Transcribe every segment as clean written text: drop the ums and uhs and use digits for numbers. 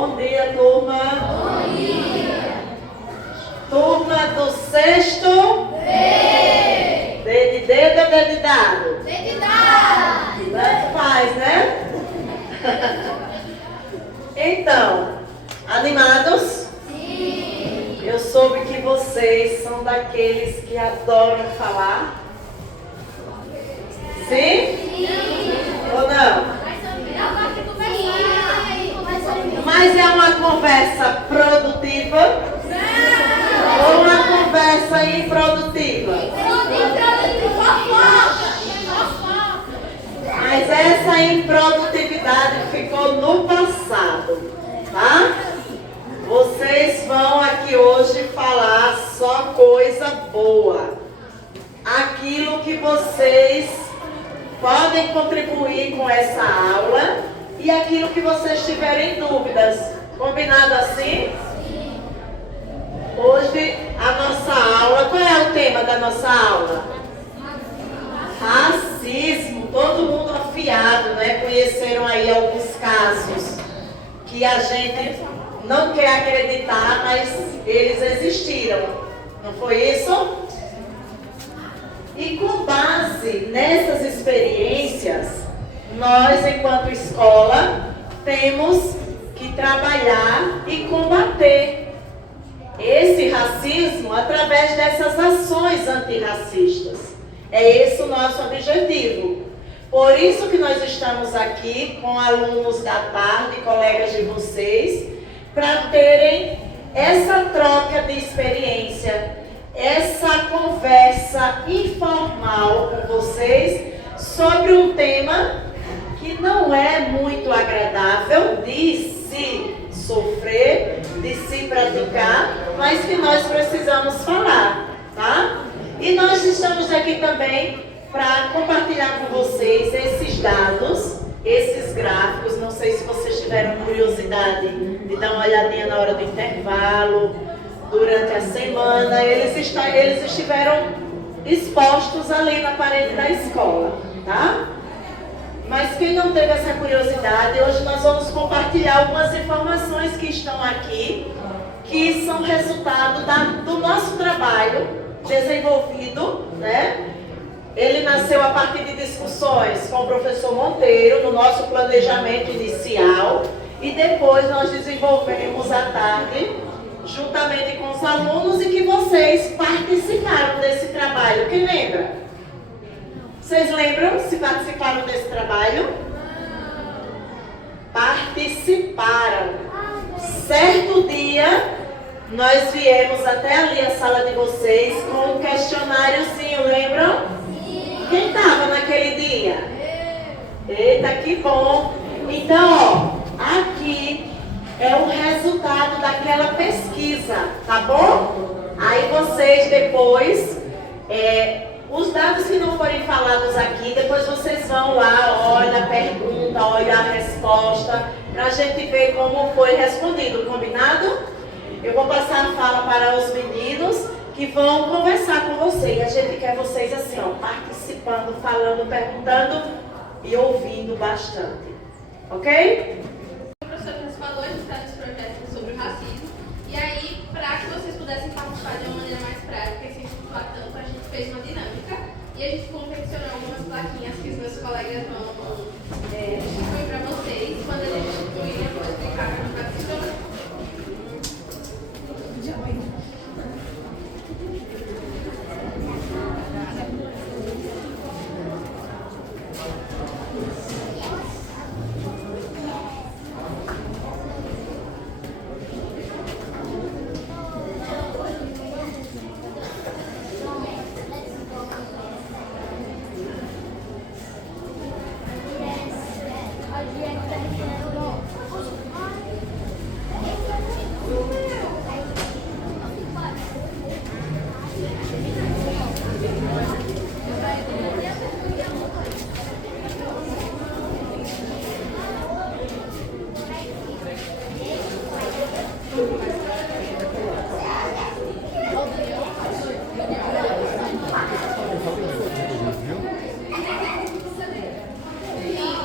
Bom dia, turma. Bom dia. Turma do sexto. D. D de dedo ou D de dado? D de dado. Tanto faz, né? Então, animados? Sim. Eu soube que vocês são daqueles que adoram falar. Sim? Sim. Ou não? Mas é uma conversa produtiva ou uma conversa improdutiva? Mas essa improdutividade ficou no passado, tá? Vocês vão aqui hoje falar só coisa boa. Aquilo que vocês podem contribuir com essa aula e aquilo que vocês tiverem dúvidas. Combinado assim? Hoje a nossa aula, qual é o tema da nossa aula? Racismo. Todo mundo afiado, né? Conheceram aí alguns casos que a gente não quer acreditar, mas eles existiram. Não foi isso? E com base nessas experiências, nós, enquanto escola, temos que trabalhar e combater esse racismo através dessas ações antirracistas. É esse o nosso objetivo. Por isso que nós estamos aqui com alunos da tarde, colegas de vocês, para terem essa troca de experiência, essa conversa informal com vocês sobre um tema que não é muito agradável de se sofrer, de se praticar, mas que nós precisamos falar, tá? E nós estamos aqui também para compartilhar com vocês esses dados, esses gráficos. Não sei se vocês tiveram curiosidade de dar uma olhadinha na hora do intervalo, durante a semana. Eles estiveram expostos ali na parede da escola, tá? Mas quem não teve essa curiosidade, hoje nós vamos compartilhar algumas informações que estão aqui, que são resultado do nosso trabalho desenvolvido, né? Ele nasceu a partir de discussões com o professor Monteiro, no nosso planejamento inicial, e depois nós desenvolvemos à tarde, juntamente com os alunos, e que vocês participaram desse trabalho. Quem lembra? Vocês lembram se participaram desse trabalho? Participaram. Certo dia, nós viemos até ali a sala de vocês com um questionáriozinho, lembram? Quem estava naquele dia? Eita, que bom! Então, ó, aqui é o resultado daquela pesquisa, tá bom? Aí vocês depois, os dados que não forem falados aqui, depois vocês vão lá, olha a pergunta, olha a resposta, para a gente ver como foi respondido, combinado? Eu vou passar a fala para os meninos que vão conversar com você. E a gente quer vocês assim, ó, participando, falando, perguntando e ouvindo bastante. Ok? O professor nos falou, a gente está nesse projeto sobre o racismo. E aí, para que vocês pudessem participar de uma maneira mais prática e sem estudar tanto, a gente fez uma dinâmica. E a gente confeccionou algumas plaquinhas que os meus colegas vão distribuir para vocês. Quando eles distribuírem, eu vou explicar como vai funcionar.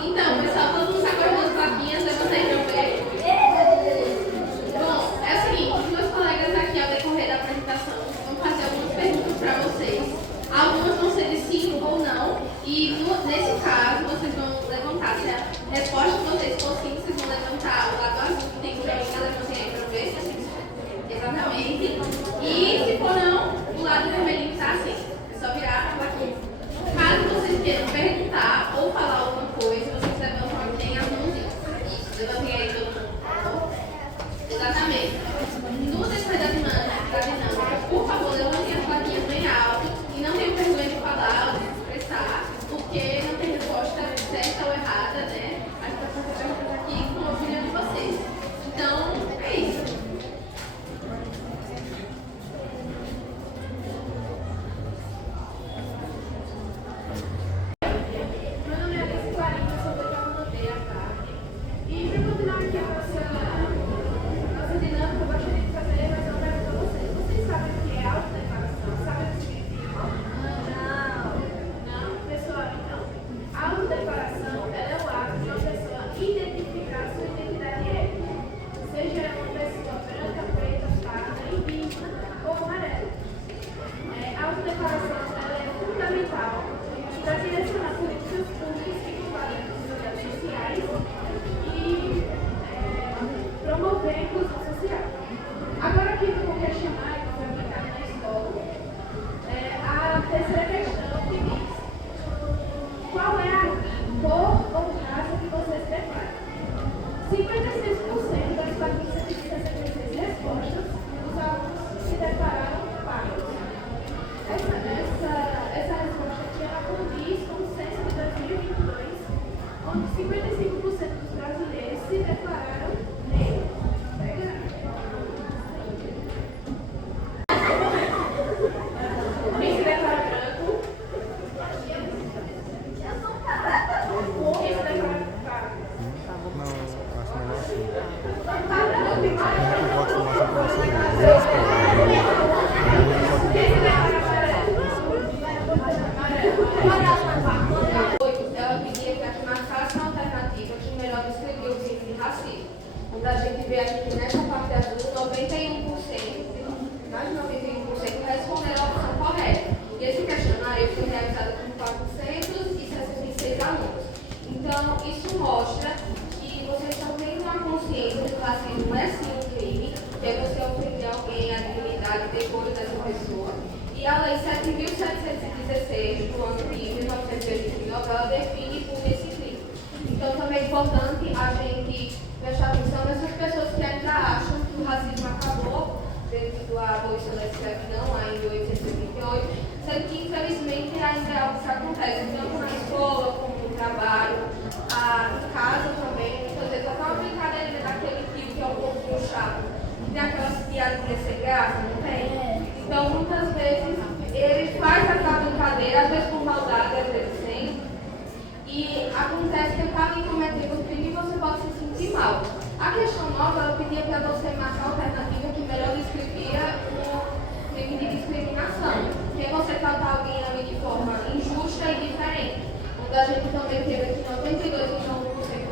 Então, pessoal, todo mundo está com as duas plaquinhas, né? Vocês vão ver. E nesse caso, vocês vão levantar, se a resposta de vocês for sim, vocês vão levantar o lado azul que tem joinha, levantem aí para ver se assim, exatamente. E se for não, o lado vermelhinho está assim. É só virar a plaquinha. Caso vocês queiram perguntar ou falar alguma coisa, vocês levantam aqui a mãozinha. Isso, levantem aí todo mundo. Exatamente. No decorrer da dinâmica, por favor, levantem as plaquinhas bem alto e não tenham vergonha de falar ou de se expressar, porque não tem resposta certa ou errada, né? A gente está fazendo perguntas aqui com a opinião de vocês. Então, é isso. Meu nome é Alice Clarinha, eu sou da Calmadeia, tá? E para continuar aqui a nossa dinâmica, eu gostaria de fazer mais uma pergunta para vocês. Vocês sabem o que é autodeclaração? Sabem o que significa? Não? Pessoal, então, a autodeclaração ela é o ato de uma pessoa identificar sua identidade étnica, seja uma pessoa branca, preta, parda, indígena ou amarela. A autodeclaração ela é fundamental para direcionar políticas públicas que combatem as desigualdades sociais e promover a inclusão social. Agora aqui eu vou questionar e vou aplicar na escola a terceira questão que diz: qual é a cor ou raça que vocês preferem? 56% das 466 respostas dos alunos se declararam pardos. Essa resposta aqui ela condiz com o censo de 2022, onde 55% dos brasileiros se declararam negros. Quem se declara branco? Quem se declara pardo? Não, acho melhor assim. Pardo. Eu gosto de mostrar pra vocês. Ela pedia que aqui marcasse uma alternativa que melhor descrevia o crime de racismo. Quando a gente vê aqui que nessa parte azul, 91%, mais de 91% responderam a opção correta. E esse questionário foi realizado com 466 alunos. Então, isso mostra que vocês estão tendo uma consciência que o racismo é sim um crime, que é você ofender alguém, a dignidade e decoro dessa pessoa. E a Lei 7.716 do ano de 1989, ela define por esse crime. Então também é importante a gente prestar atenção nessas pessoas que ainda acham que o racismo acabou devido à abolição da escravidão, lá em 1888, sendo que infelizmente ainda é algo que acontece tanto na escola como no trabalho, em casa também. Muitas vezes até uma brincadeira daquele tio que é um pouquinho chato. Tem aquelas piadinhas sem graça, não tem? Então, muitas vezes, ele faz essa brincadeira, às vezes com maldade, às vezes sem. E acontece que ele está ali cometendo o crime e você pode se sentir mal. A questão nova, ela pedia para você marcar a alternativa que melhor descrevia o crime de discriminação. Que é você tratar alguém ali de forma injusta e diferente. Onde a gente também teve aqui 92%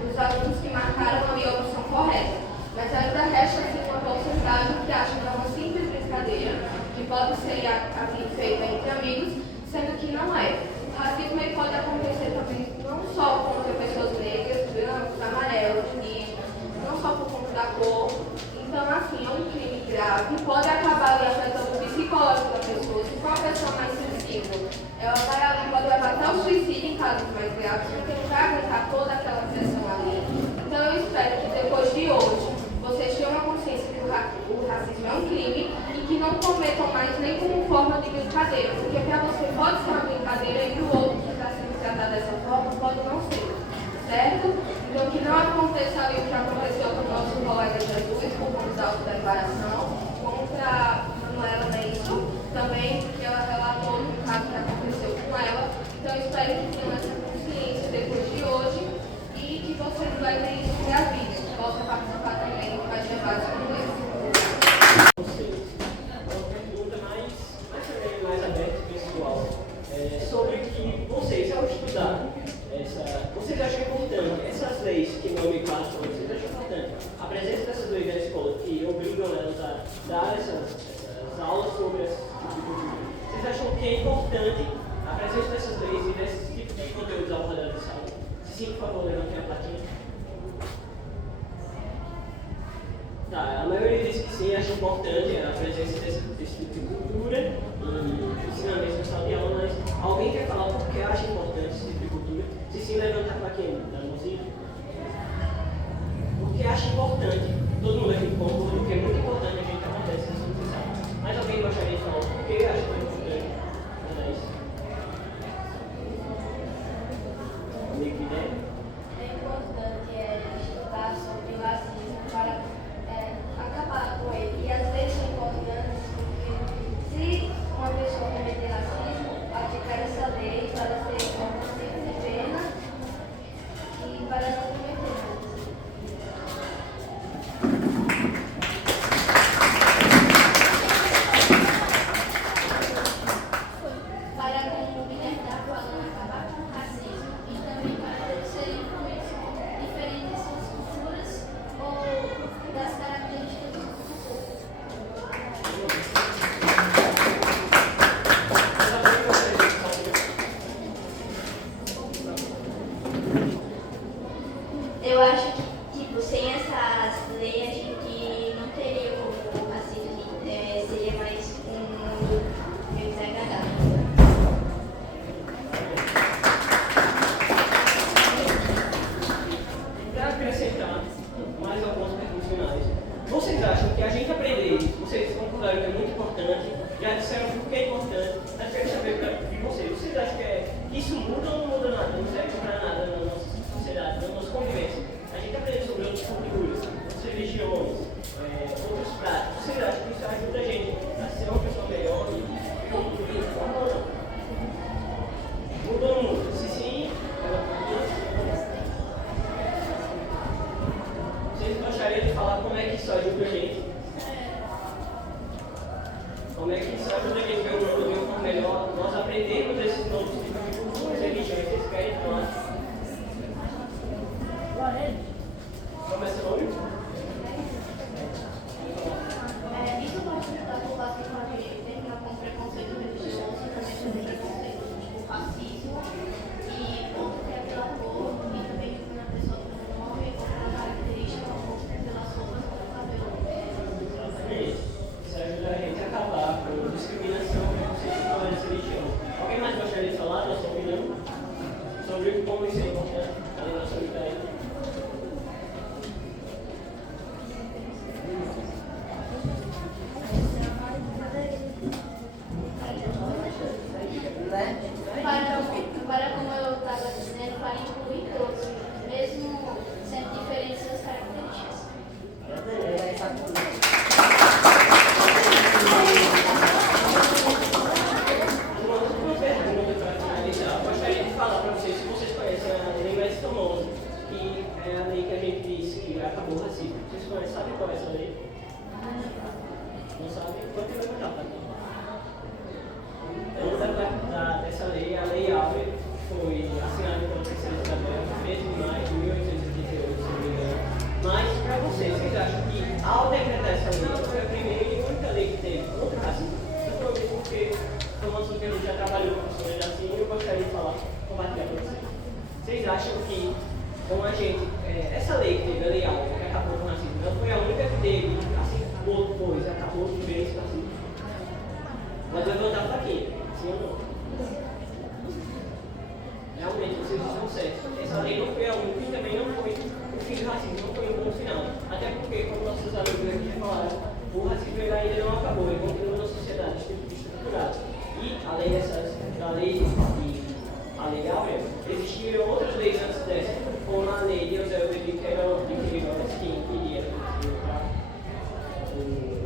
dos alunos que marcaram ali a opção correta. Mas ainda resta assim uma porcentagem que acha que é uma simples brincadeira, que pode ser aqui feita entre amigos, sendo que não é. O racismo ele pode acontecer também não só contra pessoas negras, brancos, amarelos, indígenas, não só por conta da cor. Então, assim, é um crime grave, pode acabar ali afetando o psicológico da pessoa. Se for uma pessoa mais sensível, ela vai ali, pode levar até o suicídio em casos mais graves, porque não vai aguentar toda aquela pressão ali. Então, eu espero que depois de hoje, vocês tenham uma consciência que o racismo é um crime e que não cometam mais nem como forma de brincadeira, porque para você pode ser uma brincadeira e para o outro que está sendo tratado dessa forma pode não ser, certo? Então que não aconteça ali o que aconteceu com o nosso colega Jesus, por conta da autodeclaração, contra a Manuela Nelson, também porque ela relatou no caso que aconteceu com ela. Então eu espero que tenham essa consciência depois de hoje e que vocês levem isso para a vida. Possa participar também de debates como esse. Uma pergunta mais aberta e pessoal sobre que vocês, ao estudar, vocês acham importante essas leis que o nome fala sobre vocês acham importante a presença dessas leis da escola que obrigam elas a dar essas aulas sobre esse tipo de coisa? Vocês acham que é importante a presença dessas leis e desse tipo de conteúdos ao redor do sala? Se sim, por favor, levantem a plaquinha. Tá, a maioria disse que sim, acha importante a presença desse tipo de cultura e ensinamento na sala de aula, mas alguém quer falar por que acha importante esse tipo de cultura? Se sim, levanta a plaquinha da mãozinha. Porque acha importante, todo mundo aqui concorda, porque é muito importante a gente acontece isso, não sabe. Mas alguém gostaria de falar por que acha tão importante? Era isso. Amigo de ideia? É importante estudar sobre o racismo para acabar com ele. E às vezes é importante porque se uma pessoa cometer racismo, aplicar essa lei para ser consciente de pena e para não cometer mais. Para, como o Guilherme está falando, acabar com o racismo e também para todos serem incluídos diferentes de suas culturas ou das características do povo. Eu acho que, tipo, sem essas leis a gente não teria como o racismo, seria mais um mundo meio desagradável. Para acrescentar mais algumas perguntas finais, vocês acham que a gente aprender isso, vocês concordaram que é muito importante, já disseram por que é importante, mas quero saber de vocês, vocês acham que isso muda ou não muda nada, não serve para nada na nossa sociedade, na nossa convivência? A gente aprende sobre outras culturas, outras religiões, outros pratos, vocês acham que isso ajuda a gente a ser uma pessoa melhor e contribuir de forma ou não? Muda ou não muda? Se sim, vocês gostariam de falar como é que isso ajuda a gente? Como é que isso ajuda a gente a ver o mundo de uma forma melhor? Nós aprendemos esses novos tipos de culturas, religiões, vocês querem falar? Como é seu nome? Isso pode ajudar a população a terminar com preconceito religioso e também com preconceito tipo racismo e outro que é pela cor e também na pessoa pelo nome ou pela característica ou pelas roupas ou pelo cabelo. Exatamente. Isso ajuda a gente a acabar com discriminação, preconceito e intolerância religiosa. Alguém mais gostaria de falar da sua opinião sobre como isso é importante na nossa vida aí? Para como eu estava dizendo, para incluir todos, mesmo sendo diferentes das características. Uma pergunta para finalizar. Eu gostaria de falar para vocês se vocês conhecem a lei mais famosa, que é a lei que a gente disse que acabou o racismo. Vocês conhecem, sabem qual é essa lei? Não sabem? Pode levantar, tá? Dessa lei, a Lei Áurea, foi assinada pela Princesa Isabel no 13 de maio de 1888, se não me engano. Mas, para vocês acham que ao decretar essa lei, ela foi a primeira e única lei que teve contra o racismo? Principalmente porque foi um assunto que a gente já trabalhou com pessoas assim e eu gostaria de falar, compartilhar com vocês. Vocês acham que, como a gente, essa lei que teve, a Lei Áurea, que acabou com o racismo, ela foi a única que teve, assim como outro coisa, acabou com esse racismo? Mas eu vou voltar para aqui. Sim ou não? Realmente, vocês estão certos. Essa lei não foi a única e também não foi o fim do racismo, não foi um ponto final. Até porque, como nossos amigos aqui já falaram, o racismo ainda não acabou, ele continua na sociedade estruturada. E, além da lei a Lei Áurea, existiram outras leis antes dessa, como a lei de Eusébio de Queiroz, que impedia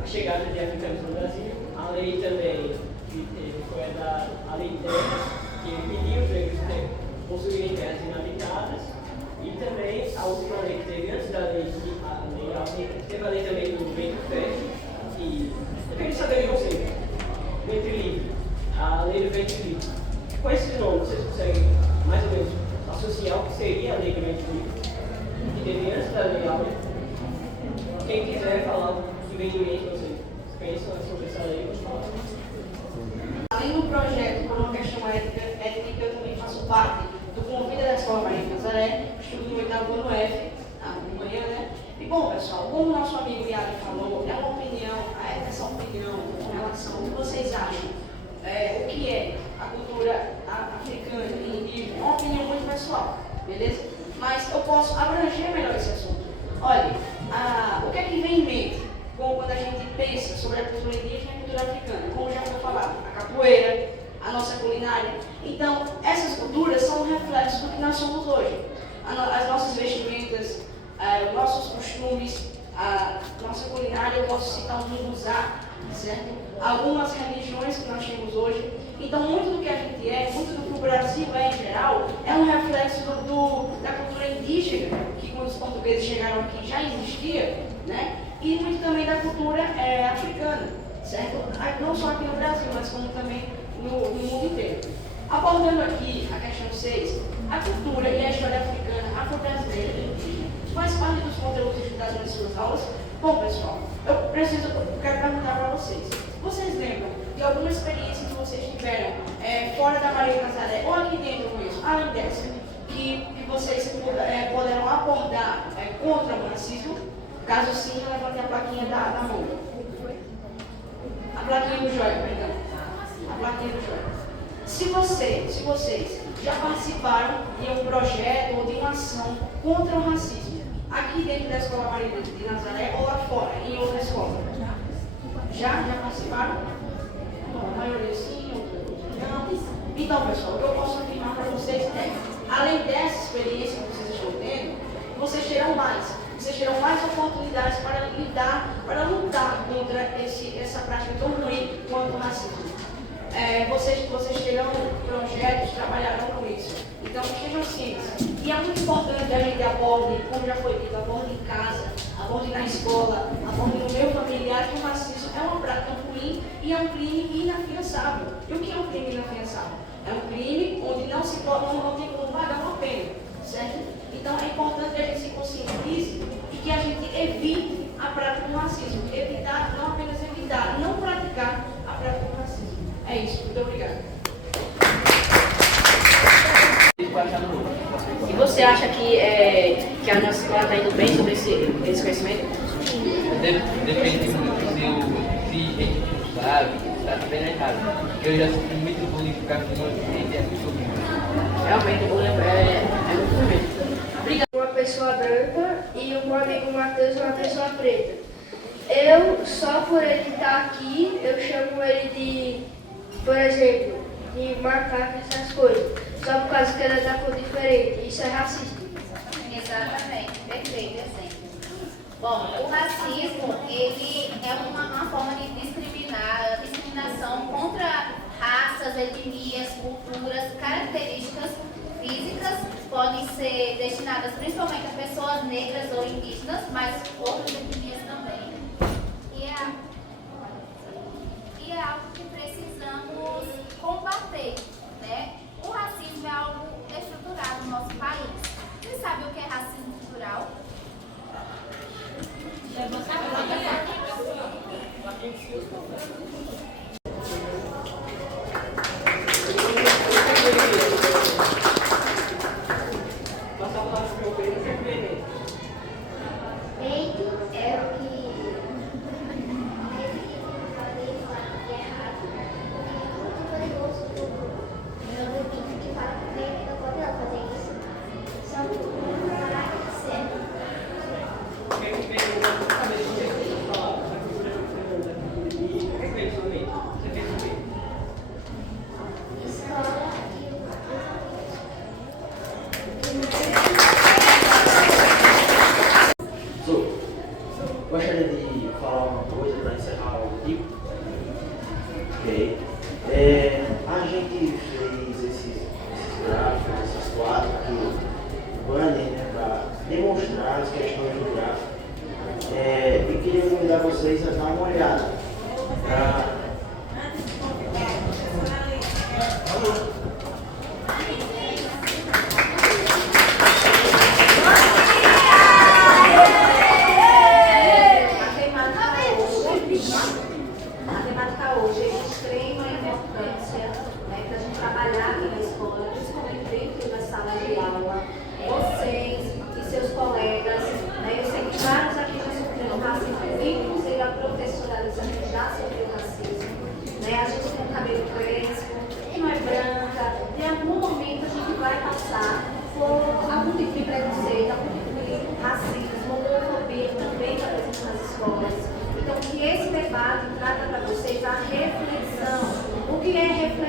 a chegada de africanos no Brasil, a lei também que teve foi a lei de terras, que impediu os negros de possuírem terras inabitadas, e também a última lei que teve antes da lei, teve a lei também do ventre fértil, que eu queria saber de você, ventre livre, a lei do ventre livre. Com esses nomes, vocês conseguem mais ou menos associar o que seria a lei do ventre livre, que teve antes da lei Áurea? Quem quiser falar o que vem de mente, vocês pensam sobre essa lei, eu vou falar. Além do projeto por uma questão étnica, eu também faço parte Nazaré, estudo no 8º ano F, de manhã, né? E bom, pessoal, como o nosso amigo Yari falou, é uma opinião, essa opinião com relação ao que vocês acham, o que é a cultura africana e indígena, é uma opinião muito pessoal, beleza? Mas eu posso abranger melhor esse assunto. Olha, o que é que vem em mente quando a gente pensa sobre a cultura indígena e a cultura africana? Como já foi falado, a capoeira, a nossa culinária. Então, essas culturas são um reflexo do que nós somos hoje. As nossas vestimentas, os nossos costumes, a nossa culinária, eu posso citar o munguzá, certo? Algumas religiões que nós temos hoje. Então, muito do que a gente é, muito do que o Brasil é em geral, é um reflexo da cultura indígena, que quando os portugueses chegaram aqui já existia, né? E muito também da cultura africana, certo? Não só aqui no Brasil, mas como também no mundo inteiro. Abordando aqui a questão 6, a cultura e a história africana, afro-brasileira e indígena faz parte dos conteúdos estudados nas suas aulas? Bom, pessoal, eu quero perguntar para vocês. Vocês lembram de alguma experiência que vocês tiveram fora da Maria Nazaré, ou aqui dentro mesmo, além dessa, que vocês poderão abordar contra o racismo? Caso sim, levante a plaquinha da mão. A plaquinha do joia, perdão. A plaquinha do joia. Se vocês já participaram de um projeto ou de uma ação contra o racismo, aqui dentro da Escola Maria de Nazaré ou lá fora, em outra escola? Já participaram? Bom, a maioria sim, outros não. Então, pessoal, o que eu posso afirmar para vocês é, além dessa experiência que vocês estão tendo, vocês terão mais oportunidades para lutar contra essa prática tão ruim quanto o racismo. Vocês terão projetos, trabalharão com isso. Então, estejam cientes. E é muito importante que a gente aborde, como já foi dito, aborde em casa, aborde na escola, aborde no meio familiar, que o racismo é uma prática ruim e é um crime inafiançável. E o que é um crime inafiançável? É um crime onde não tem como pagar uma pena, certo? Então, é importante que a gente se conscientize e que a gente evite a prática do racismo. Evitar, não apenas evitar, não praticar a prática do racismo. É isso, muito obrigada. E você acha que a nossa escola está indo bem sobre esse conhecimento? Depende muito se a gente não sabe, está bem errado. Eu já sofri muito bullying por causa de uma gente é muito ruim. Realmente, o bullying é muito ruim. Obrigado. Uma pessoa branca e o meu amigo Matheus é uma pessoa preta. Só por ele estar aqui, eu chamo ele de, por exemplo, de macaco, essas coisas. Só por causa que ele é da cor diferente. Isso é racismo. Exatamente, perfeito exemplo. Bom, o racismo, ele é uma forma de discriminação contra raças, etnias, culturas, características físicas, podem ser destinadas principalmente a pessoas negras ou indígenas, mas outras etnias também. E é algo que precisamos combater, né? O racismo é algo estruturado no nosso país. Você sabe o que é racismo estrutural? Gostaria de falar uma coisa para encerrar o tipo. Ok. A gente fez esses gráficos, esses quadros aqui, banner, né, para demonstrar as questões do gráfico. E queria convidar vocês a dar uma olhada. Trabalhar aqui na escola, principalmente dentro da sala de aula,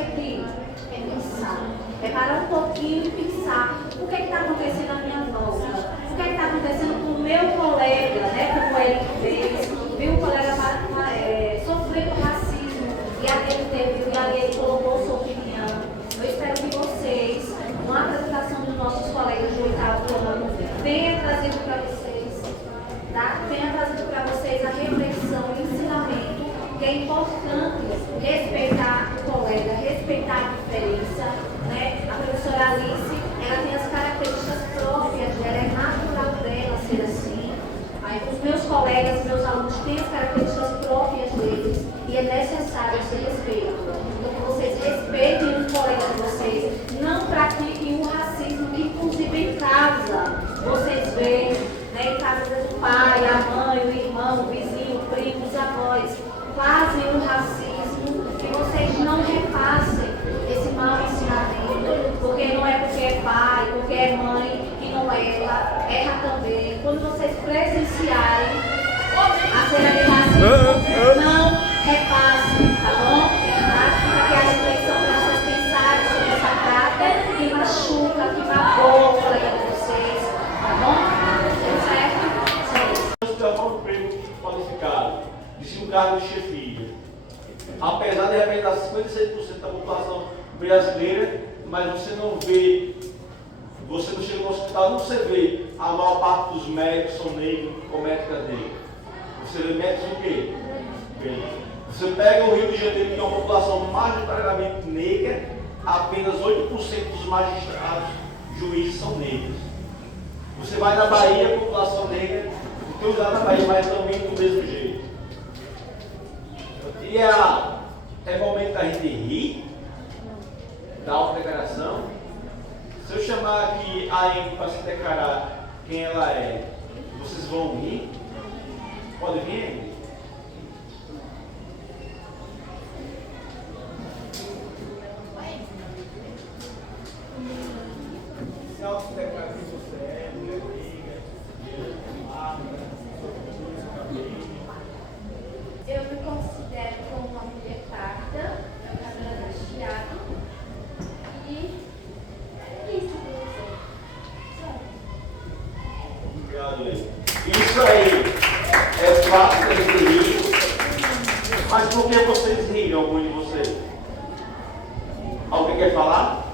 refletir, é pensar. É parar um pouquinho e pensar o que está acontecendo à minha volta, o que está acontecendo com o meu colega, né, como ele fez, viu o colega sofrendo racismo e ali ele colocou sua opinião. Eu espero que vocês, com a apresentação dos nossos colegas do 8º ano, tenha trazido para vocês, tá? Tenha trazido para vocês a reflexão e ensinamento que é importante respeitar o colega, respeitar a diferença, né? A professora Alice, ela tem as características próprias dela, é natural dela ser assim. Aí, os meus colegas, meus alunos têm as características próprias deles e é necessário esse respeito. Então, que vocês respeitem os colegas de vocês, não pratiquem o racismo, que inclusive em casa vocês veem, né? Em casa do pai, a mãe, o irmão, o vizinho, o primo, os avós fazem o racismo e vocês não repassem esse mau ensinamento, porque não é porque é pai, porque é mãe que não erra, erra também. Quando vocês presenciarem a cena de racismo, não repassem, tá bom? Fica aqui a reflexão para vocês pensarem sobre essa prática que machuca, que magoa o colega de vocês, tá bom? Tudo certo? Se tornar um emprego qualificado, de um cargo de chefia, apesar de representar 56% da população brasileira, mas você não vê, você não chega no hospital, não você vê a maior parte dos médicos são negros ou médicas negras. Você vê médicos o quê? Você pega o Rio de Janeiro, que é uma população majoritariamente negra, apenas 8% dos magistrados, juízes são negros. Você vai na Bahia, a população negra, não tem usado na Bahia, mas também do mesmo jeito. E é momento da gente rir, da autodeclaração. Se eu chamar aqui a Amy para se declarar quem ela é, vocês vão rir? Pode vir, Amy? Se autodeclarar quem você é, mulher negra, Eu me considero como uma mulher parda, cabelo cacheado e é isso que eu sou. Obrigado, Amy. Isso aí é fácil da gente rir, mas por que vocês riram, algum de vocês? Alguém quer falar?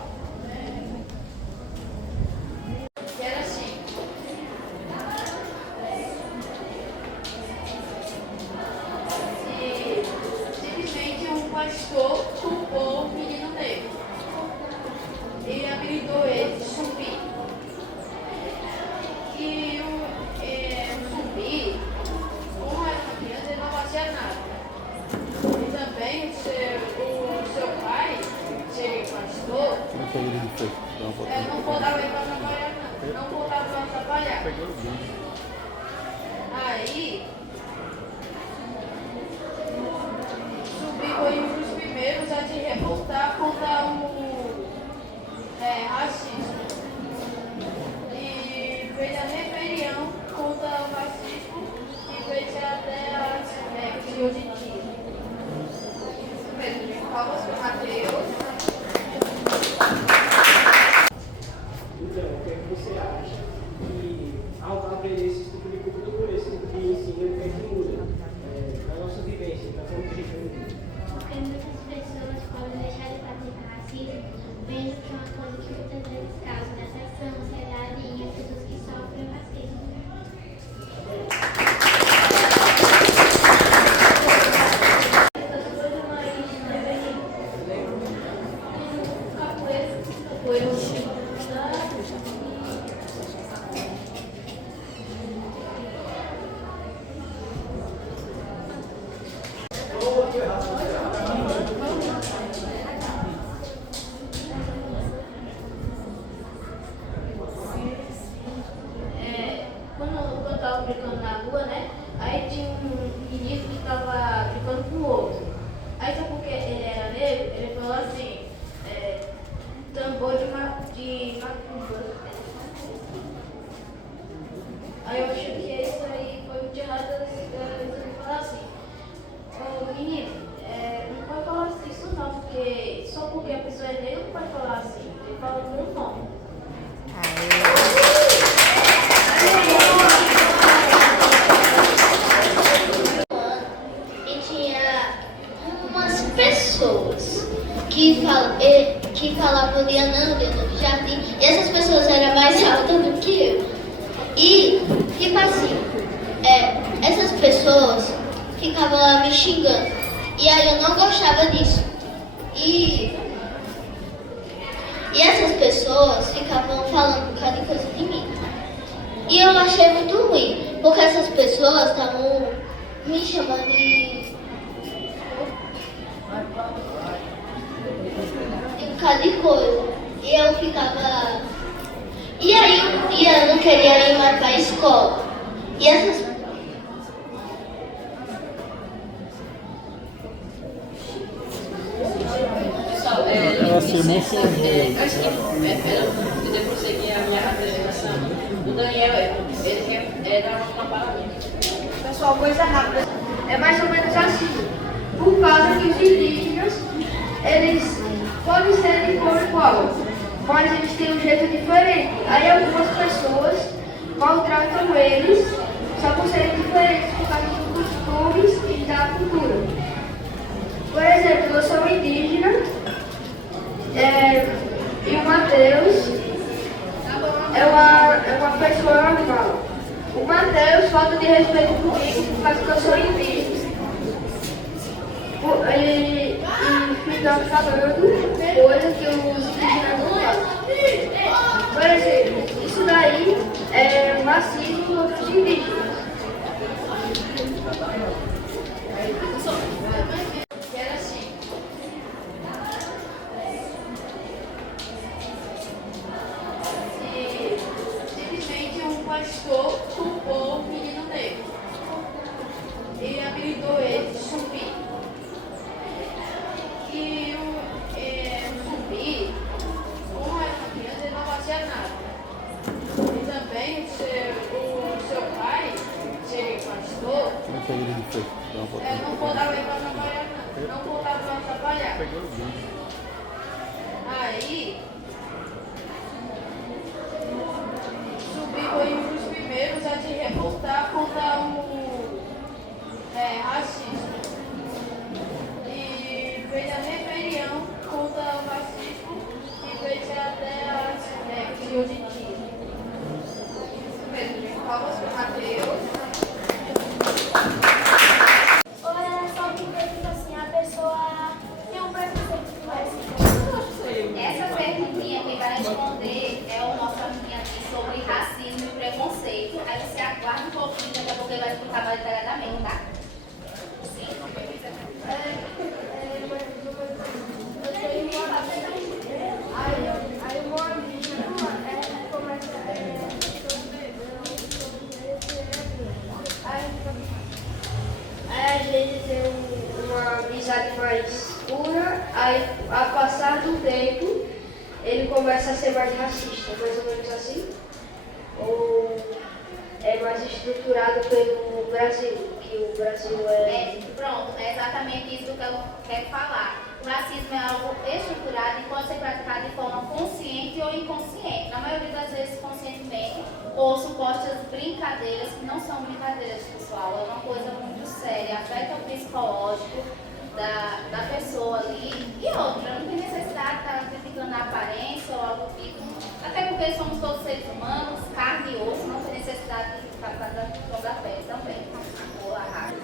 Era assim. Simplesmente um pastor culpou o menino negro e habilitou ele de zumbi. E o zumbi, como era uma criança, ele não fazia nada. E também o seu pai, ser pastor, não botava ele para trabalhar, não botava para trabalhar. Aí, Zumbi foi um dos primeiros a se revoltar contra o racismo. E fez a rebelião contra o racismo e fez até a que hoje em dia. Isso mesmo, de palmas para o Mateus. Então, o que é que você acha que ao haver esse tipo de cultura, esse tipo de ensino pode falar assim, ele fala com um nome. E tinha umas pessoas que falavam Leonardo do Jardim, e essas pessoas eram mais altas do que eu. E, tipo assim, essas pessoas ficavam lá me xingando. E aí eu não gostava disso. E essas pessoas ficavam falando um bocado de coisa de mim. E eu achei muito ruim, porque essas pessoas estavam me chamando de um bocado de coisa. E eu ficava... E aí um dia eu não queria ir mais para a escola. E essas... Ela se emocionou. Antes de eu prosseguir a minha apresentação, o Daniel, ele dava uma palavra. Pessoal, coisa rápida. É mais ou menos assim. Por causa que os indígenas, eles podem ser de cor igual, mas eles têm um jeito diferente. Aí algumas pessoas maltratam eles só por serem diferentes, por causa dos costumes e da cultura. Por exemplo, eu sou indígena, e o Mateus é uma pessoa normal. O Mateus falta de respeito comigo por causa que eu sou indígena. E fica falando coisas que os indígenas não fazem. Por exemplo, isso daí é racismo contra os indígenas. Que era assim. E simplesmente um pastor culpou o menino negro. E habilitou ele de zumbi. E o zumbi, como era uma criança, ele não fazia nada. E também o seu pai, ser pastor, Não foi ele que fez. Dá uma foto. não botava ele pra trabalhar, não. Não botava pra trabalhar. Pegou o vídeo. Aí, Zumbi foi um dos primeiros a se revoltar contra o racismo. E fez a rebelião contra o racismo e fez até as que hoje em dia. Isso mesmo, gente. Palmas para o Mateus. Ou é só porque, tipo assim, a pessoa tem um preconceito com essa. Essa perguntinha que vai responder é o nosso amiguinho aqui sobre racismo e preconceito. Aí você aguarda um pouquinho, daqui a pouco ele vai explicar mais detalhadamente, tá? Sim. Aí o meu amigo começa Aí a gente tem uma amizade mais pura, aí a passar do tempo ele começa a ser mais racista, mais ou menos assim. Ou é mais estruturado pelo Brasil, que o Brasil Pronto, é exatamente isso que eu quero falar. O racismo é algo estruturado e pode ser praticado de forma consciente ou inconsciente. Na maioria das vezes, conscientemente, ou supostas brincadeiras, que não são brincadeiras, pessoal. É uma coisa muito séria, afeta o psicológico da pessoa ali. E outra, não tem necessidade de estar criticando a aparência ou algo do tipo. Até porque somos todos seres humanos, carne e osso, não tem necessidade de ficar tratando da pele também. Ou a raça.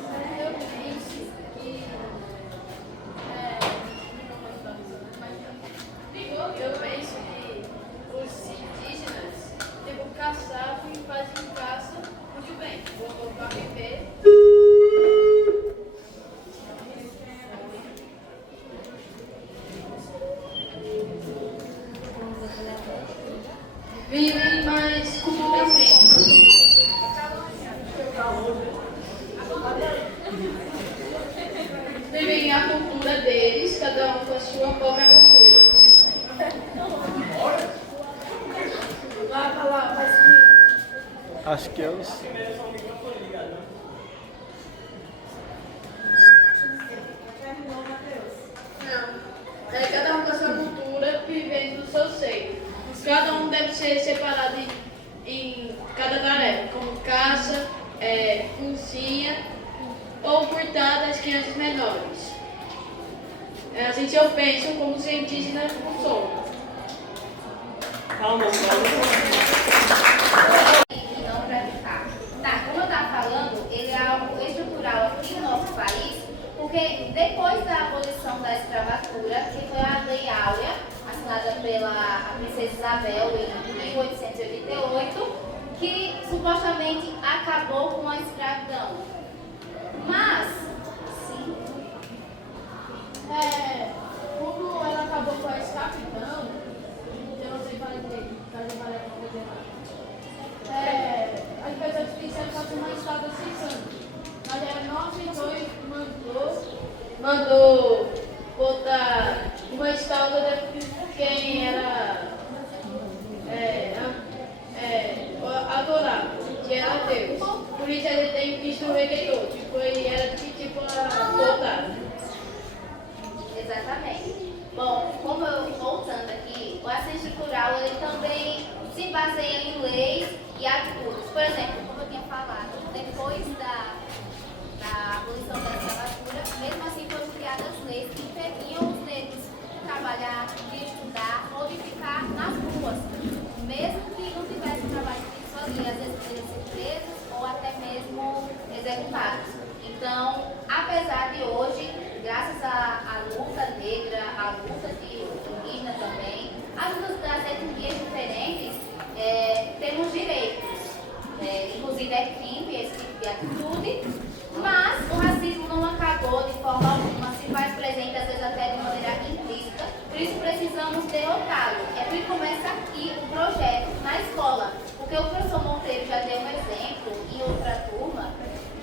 Eu penso que os indígenas caçavam e faziam caça muito bem. Vou para viver. Vivem mais culturalmente. Vivem a cultura deles, cada um com a sua própria cultura. Acho que é os. Não. Cada um com a sua cultura vive pode ser separado em cada tarefa, como caça, cozinha ou cuidar das crianças menores. Assim eu penso como cientista na função. Calma, E não para ficar. Tá, como eu estava falando, ele é algo estrutural aqui no nosso país, porque depois da abolição da escravatura, que foi a Lei Áurea, assinada pela Princesa Isabel em 1888, que supostamente acabou com a escravidão. Mas, sim, Como ela acabou com a escravidão, eu não sei fazer as pessoas quiseram fazer uma escrava de 6 anos. Mas a nossa mandou botar uma história de quem era adorado, que era Deus. Por isso ele tem que destruir todos. Era tipo a botar. exatamente. Bom, como eu voltando aqui, o assistente estrutural ele também se baseia em leis e atitudes. Por exemplo, como eu tinha falado, depois da abolição da escravatura, mesmo assim foram criadas leis que impediam os negros de trabalhar, de estudar ou de ficar nas ruas, mesmo que não tivessem trabalho fixo ali, às vezes poderiam ser presos ou até mesmo executados. Então, apesar de hoje, graças à luta negra, à luta de indígena também, as lutas das etnias diferentes, temos direitos. Inclusive é crime esse tipo de atitude, mas o racismo não acabou de forma alguma, se faz presente às vezes até de maneira implícita, por isso precisamos derrotá-lo. É por isso que começa aqui o projeto na escola, porque o professor Monteiro já deu um exemplo em outra turma,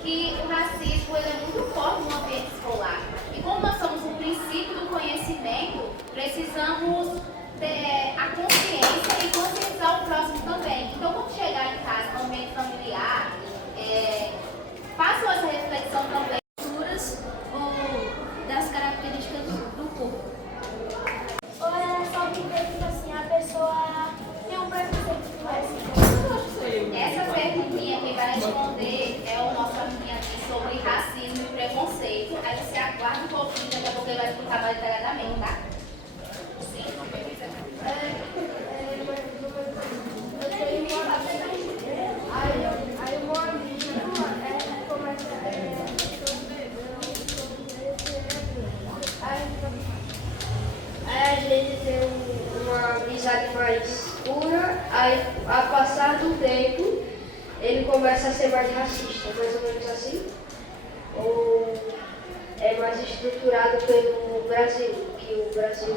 que o racismo ele é muito forte no ambiente escolar. E como nós somos o princípio do conhecimento, precisamos ter a consciência e conscientizar o próximo também. Então, quando chegar em casa, no ambiente familiar, façam essa reflexão também. Ou das características do corpo. Ou é só porque, tipo assim, a pessoa tem um preconceito que vai se... Essa perguntinha que vai responder é o nosso amiguinho aqui sobre racismo e preconceito. Aí você aguarda um pouquinho, daqui a pouco ele vai explicar mais detalhadamente, tá? Sim. Aí o meu amigo começa Aí a gente tem uma amizade mais pura, aí a passar do tempo ele começa a ser mais racista, mais ou menos assim? Ou é mais estruturado pelo Brasil, que o Brasil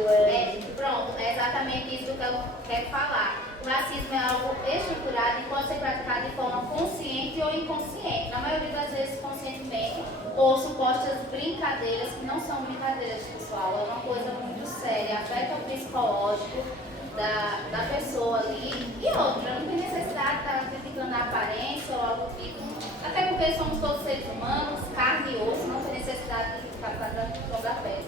Pronto, é exatamente isso que eu quero falar. O racismo é algo estruturado e pode ser praticado de forma consciente ou inconsciente. Na maioria das vezes, conscientemente, ou supostas brincadeiras, que não são brincadeiras, pessoal. É uma coisa muito séria, afeta o psicológico da pessoa ali. E outra, não tem necessidade de estar criticando a aparência ou algo do tipo. Até porque somos todos seres humanos, carne e osso, não tem necessidade de ficar tratando da pele.